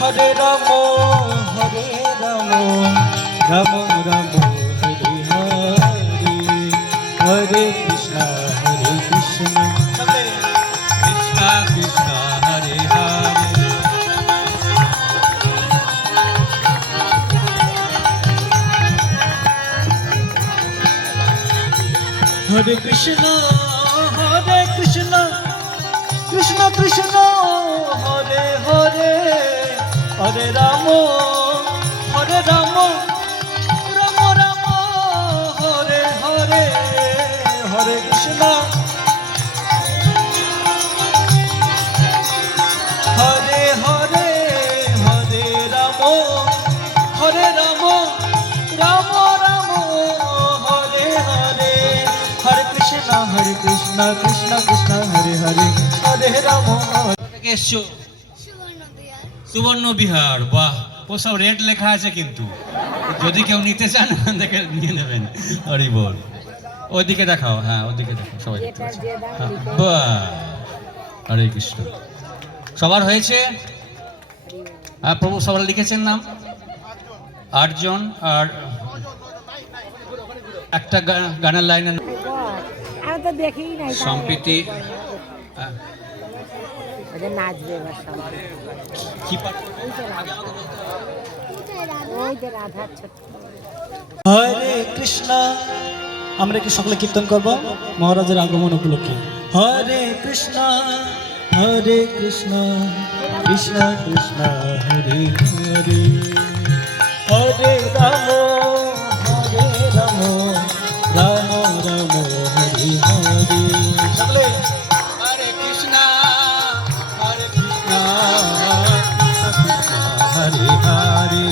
হরে রাম রাম রাম হরে হরে, হরে কৃষ্ণ কৃষ্ণ কৃষ্ণ হরে হরে। হরে কৃষ্ণ কৃষ্ণ কৃষ্ণ হরে হরে, হরে রাম রাম রাম হরে হরে, হরে কৃষ্ণ হরে হরে, হরে রাম রাম রাম হরে হরে, হরে কৃষ্ণ কৃষ্ণ কৃষ্ণ হরে হরে, হরে রাম। এসছো সুবর্ণ বিহার, বাহ, ও সব রেট লেখা আছে, কিন্তু যদি কেউ নিতে চান ওখান থেকে নিয়ে নেবেন। হরি বল। ওইদিকে দেখাও, হ্যাঁ ওইদিকে দেখাও, সবাই দেখতে পাচ্ছে। বাহ, হরে কৃষ্ণ। সবার হয়েছে? হ্যাঁ প্রভু, সবার লিখেছেন নাম? 8 জন। আর একটা গানের লাইন সম্প্রীতি হরে কৃষ্ণ। আমরা কি সকলে কীর্তন করব মহারাজের আগমন উপলক্ষে? হরে কৃষ্ণ কৃষ্ণ কৃষ্ণ হরে হরে, হরে রাম রাম রাম হরে হরে। সকলে হরে কৃষ্ণ কৃষ্ণ হরে হরে।